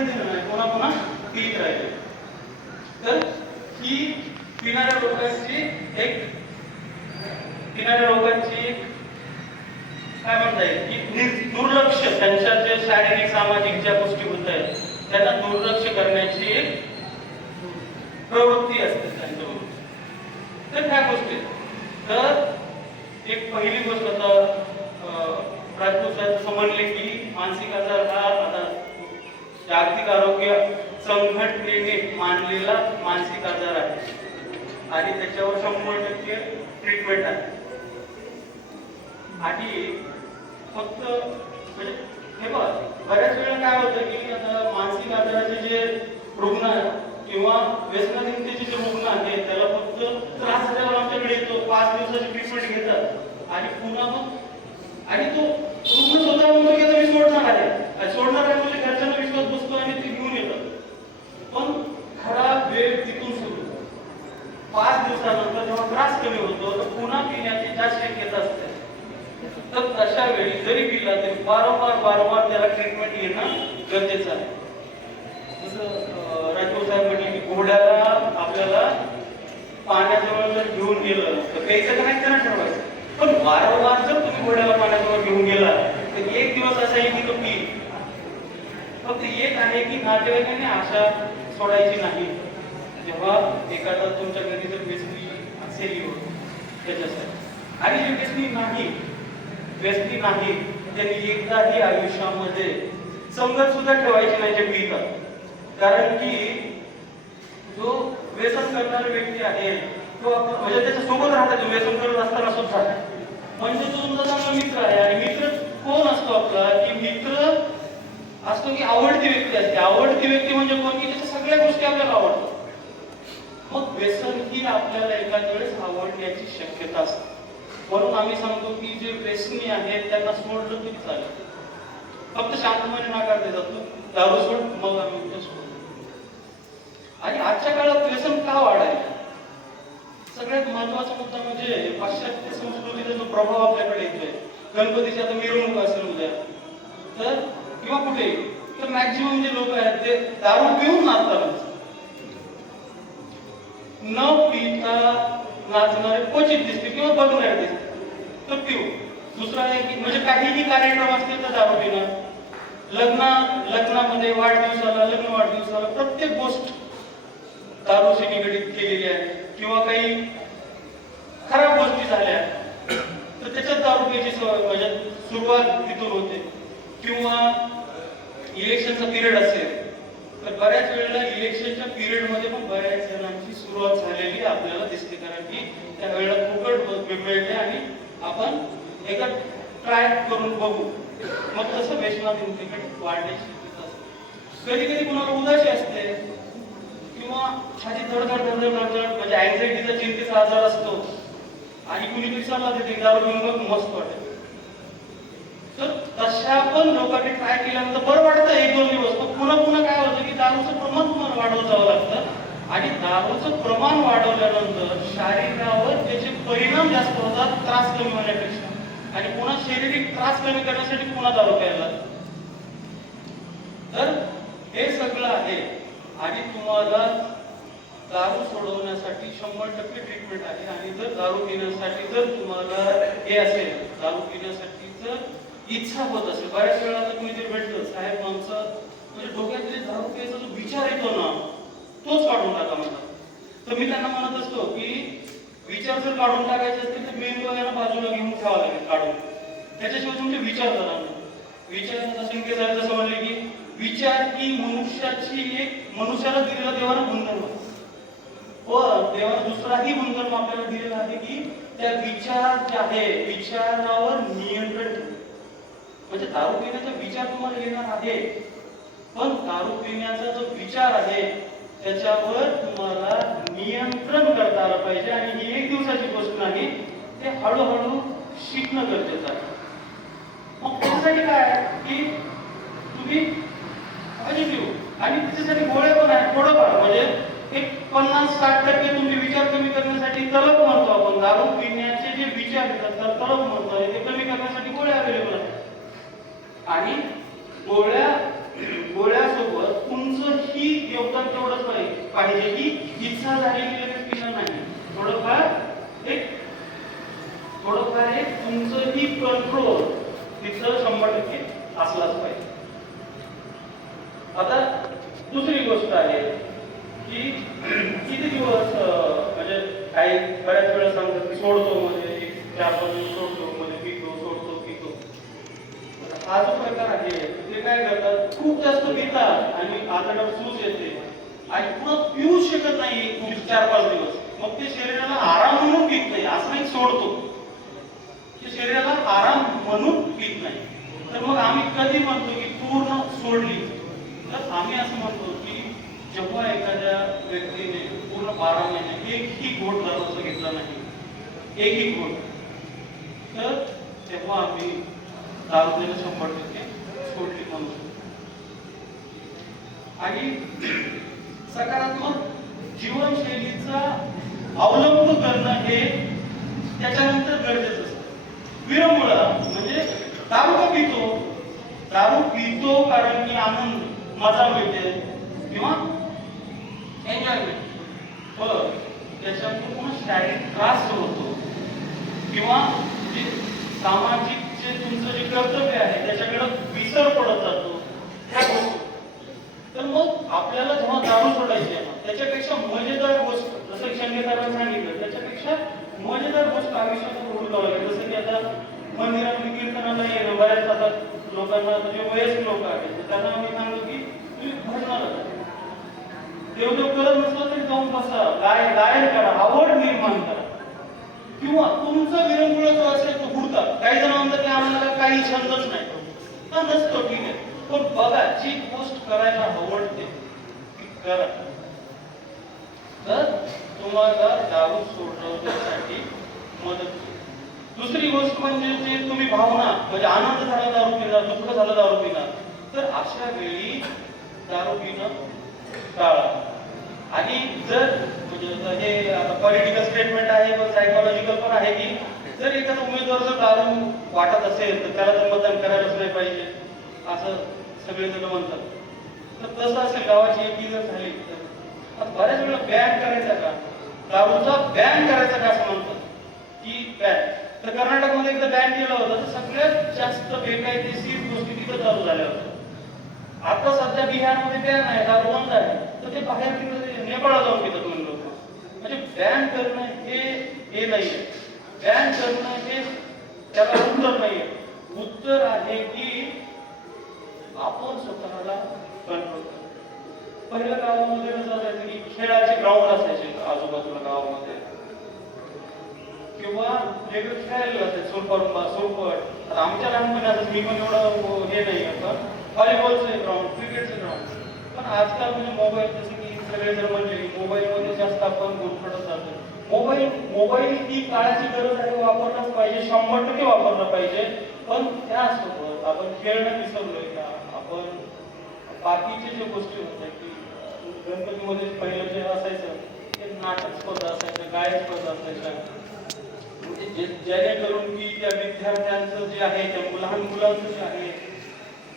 घेणं पुन्हा पुन्हा पित राहिले. तर ही पिणाऱ्या लोकांची एक पिणाऱ्या लोकांची एक काय म्हणता येईल? की दुर्लक्ष त्यांच्या जे शारीरिक सामाजिक ज्या गोष्टी होत आहेत त्यांना दुर्लक्ष करण्याची एक प्रवृत्ती असते त्यांच्यावर तर ह्या गोष्टी तर एक पहिली गोष्ट आता अं, राजपूत साहेब जसं म्हणले की मानसिक आजार हा आता जागतिक आरोग्य संघटनेने मानलेला मानसिक आजार आहे आणि त्याच्यावर शंभर टक्के ट्रीटमेंट आहे. आणि फक्त म्हणजे हे बघ बऱ्याच वेळा काय होतं की आता मानसिक आजाराचे जे रुग्ण आहेत किंवा व्यसनाधीनतेचे जे रुग्ण आहेत त्याला फक्त त्रास झाल्यावर आमच्याकडे येतो. पाच दिवसाची ट्रीटमेंट घेतात. आणि पुन्हा मग आणि तो रुग्ण स्वतः म्हणतो की आता मी सोडणार आहे आणि सोडणार आहे म्हणजे घरच्यांना विश्वास बसतो आणि ते घेऊन येतात पण खरा वेळ तिथून सुरू होतो. पाच दिवसानंतर जेव्हा त्रास कमी होतो तर पुन्हा पिण्याची जास्त शक्यता असते तर अशा वेळी जरी पिला तरी वारंवार वारंवार त्याला ट्रीटमेंट घेणं गरजेचं आहे जसं अं, राजभाऊ साहेब म्हटले की घोड्याला आपल्याला पाण्याजवळ जर घेऊन गेलं तर प्यायचं का नाही त्यांना ठरवायचं. पण वारंवार जर तुम्ही घोड्याला पाण्यासमोर घेऊन गेला तर एक दिवस असा येईल की तो पी फक्त एक आहे की नातेवाईकांनी आशा सोडायची नाही. जेव्हा एखादा तुमच्या घरी जर व्यसनी असेल त्याच्यासाठी. आणि जे व्यसनी नाही व्यसनी नाही त्यांनी एकदाही आयुष्यामध्ये संगत सुद्धा ठेवायची नाही जे पितात कारण की जो व्यसन करणारा व्यक्ती आहे म्हणजे त्याच्या सोबत राहतात व्यसन करत असताना सुद्धा. म्हणजे तो तुमचा चांगला मित्र आहे आणि मित्र कोण असतो आपला? की मित्र असतो की आवडती व्यक्ती असते. आवडती व्यक्ती म्हणजे कोण? की त्याच्या सगळ्या गोष्टी आपल्याला आवडतात. मग व्यसन ही आपल्याला एकाच वेळेस आवडण्याची शक्यता असते. म्हणून आम्ही सांगतो की जे व्यसनी आहेत त्यांना सोडलं तरी चालेल. फक्त शांतपणे नाकार देतात. तू दारू सोड मग आम्ही सोडतो आणि आजच्या काळात व्यसन का वाढायला सगळ्यात महत्त्वाचा मुद्दा म्हणजे पाश्चात्य संस्कृतीचा जो प्रभाव आपल्याकडे येतोय गणपतीची आता मिरवणूक असेल उद्या तर किंवा कुठे तर मॅक्झिमम जे लोक आहेत ते दारू पिऊन नाचतात न पिता नाचणारे क्वचित दिसते किंवा बघणारे दिसते तर पिऊ. दुसरा आहे की म्हणजे काहीही कार्यक्रम असतील तर दारू पिणं. लग्न लग्नामध्ये वाढदिवसाला लग्न वाढदिवसाला प्रत्येक गोष्ट दारूशी निगडीत केलेली आहे. किंवा काही खराब गोष्टी झाल्या तर त्याच्यात दारू प्यायची सवय म्हणजे सुरुवात तिथून होते. किंवा इलेक्शनचा पिरियड असेल तर बऱ्याच वेळेला इलेक्शनच्या पिरियडमध्ये पण बऱ्याच जणांची सुरुवात झालेली आपल्याला दिसते. कारण की त्या वेळेला फुकट मिळते आणि आपण एका ट्राय करून बघू. मग तसं व्यसनाधीनतेकडे वाढण्याची कधी कधी कुणाला उदाशी असते किंवा छाती धडधड धडधड धडधड म्हणजे अँझायटीचा चिंतेचा आजार असतो. आणि कुणी विचारला देते दारू मग मस्त वाटत तर तशा पण लोकांनी ट्राय केल्यानंतर बरं वाटतं एक दोन दिवस. पण पुन्हा पुन्हा काय होतं की दारूचं प्रमाण पुन्हा वाढवत जावं लागतं. आणि दारूचं प्रमाण वाढवल्यानंतर शारीरावर त्याचे परिणाम जास्त होतात त्रास कमी होण्यापेक्षा. आणि पुन्हा शारीरिक त्रास कमी करण्यासाठी पुन्हा दारू प्यायला लागतं. तर हे सगळं आहे. आणि तुम्हाला दारू सोडवण्यासाठी शंभर टक्के ट्रीटमेंट आहे. आणि जर दारू पिण्यासाठी जर तुम्हाला हे असेल दारू पिण्यासाठी जर इच्छा होत असेल बऱ्याच वेळा आता ते भेटलं साहेब आमचा म्हणजे डोक्यात दारू पिण्याचा जो विचार येतो ना तोच काढून टाका मला तर मी त्यांना म्हणत असतो की विचार जर काढून टाकायचे असतील तर मेंदू वगैरे बाजूला घेऊन ठेवावा लागेल काढून. त्याच्याशिवाय तुमचे विचार करा विचार विचाराचा संकेत आहे जसं म्हणले की विचार ही मनुष्याची एक मनुष्याला दिलेला देवानं गुणधर्म व देवानं दुसराही गुणधर्म आपल्याला दिलेला आहे की त्या विचार जे आहे विचारावर नियंत्रण ठेवणे. म्हणजे दारू पिण्याचा विचार तुम्हाला येणार आहे पण दारू पिण्याचा जो विचार आहे त्याच्यावर तुम्हाला नियंत्रण करता आलं पाहिजे आणि ही एक दिवसाची गोष्ट नाही ते हळूहळू शिकणं गरजेचं आहे मग त्यासाठी काय की तुम्ही भाजी पिऊ आणि त्याच्यासाठी गोळे पण आहेत थोडंफार म्हणजे एक पन्नास साठ टक्के तुम्ही विचार कमी करण्यासाठी तलब म्हणतो आपण. दारू पिण्याचे जे विचार येतात तलब म्हणतो. आणि ते कमी करण्यासाठी गोळ्या अवेलेबल आहेत. आणि गोळ्या गोळ्यासोबत तुमचं ही योगदान तेवढंच पाहिजे पाहिजे. की इच्छा झाली की लगेच पिणं नाही. थोडंफार एक थोडंफार एक तुमचं ही कंट्रोल तिथं शंभर टक्के असलाच पाहिजे. आता दुसरी गोष्ट आहे की किती दिवस म्हणजे काही बऱ्याच वेळा सांगतात की सोडतो म्हणजे चार पाच दिवस सोडतो म्हणजे पितो सोडतो पितो. हा जो प्रकार आहे ते काय करतात? खूप जास्त पितात आणि आतड्यावर सूज येते. आणि पुन्हा पिऊ शकत नाही खूप चार पाच दिवस. मग ते शरीराला आराम म्हणून पित नाही असं नाही सोडतो. ते शरीराला आराम म्हणून पित नाही. तर मग आम्ही कधी म्हणतो की पूर्ण सोडली. तर आम्ही असं म्हणतो की जेव्हा एखाद्या व्यक्तीने पूर्ण बारा महिने एकही घोट दारूचा घेतला नाही एकही घोट तर तेव्हा आम्ही दारू देणं शंभर टक्के सोडली म्हणू शकतो आणि सकारात्मक जीवनशैलीचा अवलंब करणं हे त्याच्यानंतर गरजेचं असतं. विरंगुळा म्हणजे दारू का पितो. दारू पितो कारण की आनंद. मजा मिळते. किंवा एन्जॉयमेंट पण हो, त्याच्यातून पूर्ण शारीरिक त्रास होतो? किंवा जे सामाजिक जे तुमचं जे कर्तव्य आहे त्याच्याकडे विसर पडत जातो. तर मग आपल्याला जेव्हा दारू सोडायची आहे त्याच्यापेक्षा मजेदार गोष्ट जसं शंकेतारांनी सांगितलं त्याच्यापेक्षा मजेदार गोष्ट आयुष्यात करून लागेल. जसं की आता मंदिरामध्ये कीर्तनाला येणं बऱ्याच आता लोकांना म्हणजे वयस्क लोक आहेत त्यांना आम्ही सांगतो की देवदेव करत नसलं तरी जाऊन बसा गाय गायन करा आवड निर्माण करा किंवा तुमचा विरंगुळा जो असेल तो हुडका काही जण म्हणतात की आम्हाला काही छंदच नाही हा नसतो ठीक आहे पण बघा जी गोष्ट करायला आवडते ती करा तर तुम्हाला दारू सोडवण्यासाठी मदत दुसरी गोष्ट म्हणजे जे तुम्ही भावना म्हणजे आनंद झाला दारू पिणार दुःख झालं दारू पिणार तर अशा वेळी दारू पिणं टाळा. आणि जर म्हणजे हे आता पॉलिटिकल स्टेटमेंट आहे पण सायकोलॉजिकल पण आहे की जर एखादा उमेदवार जर दारू वाटत असेल तर त्याला तर मतदान करायलाच नाही पाहिजे असं सगळेजण म्हणतात. तर तसं असेल गावाची एपी जर झाली तर आता बऱ्याच वेळा बॅन करायचा का? दारूचा बॅन करायचा का असं म्हणतात? की बॅन तर कर्नाटकमध्ये एकदा बॅन केलं होतं तर सगळ्यात जास्त बेकायदेशीर गोष्टी तिथं चालू झाल्या होत्या. बिहारमध्ये बॅन आहे दारू बंद आहे. तर ते बाहेर तिकडे नेपाळला जाऊन घेतात म्हणून लोक. म्हणजे बॅन करणं हे हे नाहीये. बॅन करणं हे त्याला उत्तर नाहीये. उत्तर आहे की आपण स्वतःला कंट्रोल पहिल्या गावामध्ये कसं असायचं की खेळाचे ग्राउंड असायचे आजूबाजूला गावामध्ये. किंवा वेगळं खेळायला असायचं सोलपरुंबा सोलपट. आता आमच्या लहानपणी आता मी पण एवढं हे नाही आता व्हॉलीबॉलचं ग्राउंड क्रिकेटचं ग्राउंड पण आजकाल म्हणजे मोबाईल जसं की सगळे जर म्हणले की मोबाईलमध्ये जास्त आपण गुरफटत जातो. मोबाईल मोबाईल ही काळाची गरज आहे वापरलाच पाहिजे शंभर टक्के वापरलं पाहिजे. पण त्यासोबत आपण खेळणं विसरलोय का? आपण बाकीचे जे गोष्टी होत्या की गणपतीमध्ये पहिलं जे असायचं ते नाटक स्पर्धा असायचं गायन स्पर्धा असायच्या. म्हणजे जेणेकरून की त्या विद्यार्थ्यांचं जे आहे त्या लहान मुलांचं जे आहे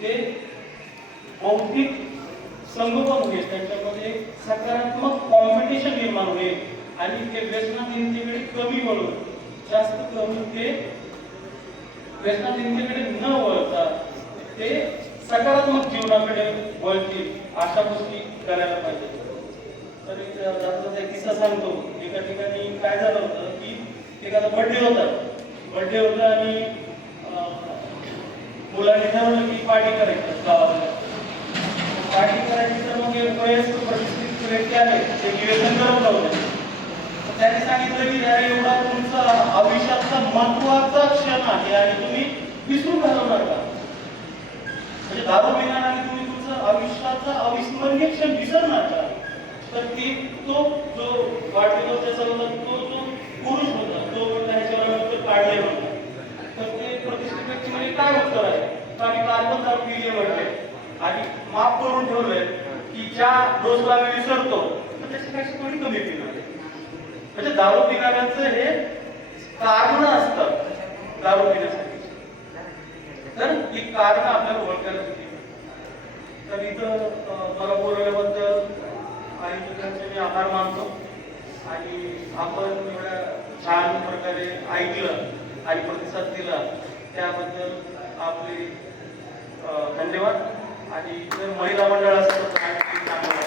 ते बौद्धिक संगोपन होईल. त्यांच्यामध्ये सकारात्मक कॉम्पिटिशन निर्माण होईल. आणि ते व्यसनाधीनतेकडे कमी वळून जास्त करून ते व्यसनाधीनतेकडे न वळता ते सकारात्मक जीवनाकडे वळतील अशा गोष्टी करायला पाहिजे. तर एक किस्सा सांगतो. एका ठिकाणी काय झालं होतं की एखादा बड्डे होता. बड्डे होता आणि मुलांनी ठरवलं की पार्टी करायची गावाला. पार्टी करायची तर मग वयस्क प्रतिष्ठित व्यक्ती आले ते निवेदन करून लावले त्यांनी सांगितलं की अरे एवढा तुमचा आयुष्याचा महत्त्वाचा क्षण आहे आणि तुम्ही विसरून घालवणार का म्हणजे दारू पिणार आणि तुम्ही तुमचं आयुष्याचा अविस्मरणीय क्षण विसरणार का? तर ती तो जो वाढदिवस त्याचा होता तो जो पुरुष होता तो म्हणला ह्याच्यावर आम्ही काढलंय म्हणला तर ते प्रतिष्ठित व्यक्ती म्हणजे काय उत्तर आम्ही काल पण दारू म्हटले. आणि माफ करून ठेवलंय की ज्या डोसला आम्ही विसरतो तर त्याच्यापेक्षा कोणी कमी पिणार? म्हणजे दारू पिणाऱ्यांचं हे कारण असतं दारू पिण्यासाठी. तर ही कारण आपल्याला ओळखायला तर इथं मला बोलवल्याबद्दल आयोजकांचे मी आभार मानतो. आणि आपण एवढ्या छान प्रकारे ऐकलं आणि प्रतिसाद दिला त्याबद्दल आपले धन्यवाद. आणि जर महिला मंडळ असेल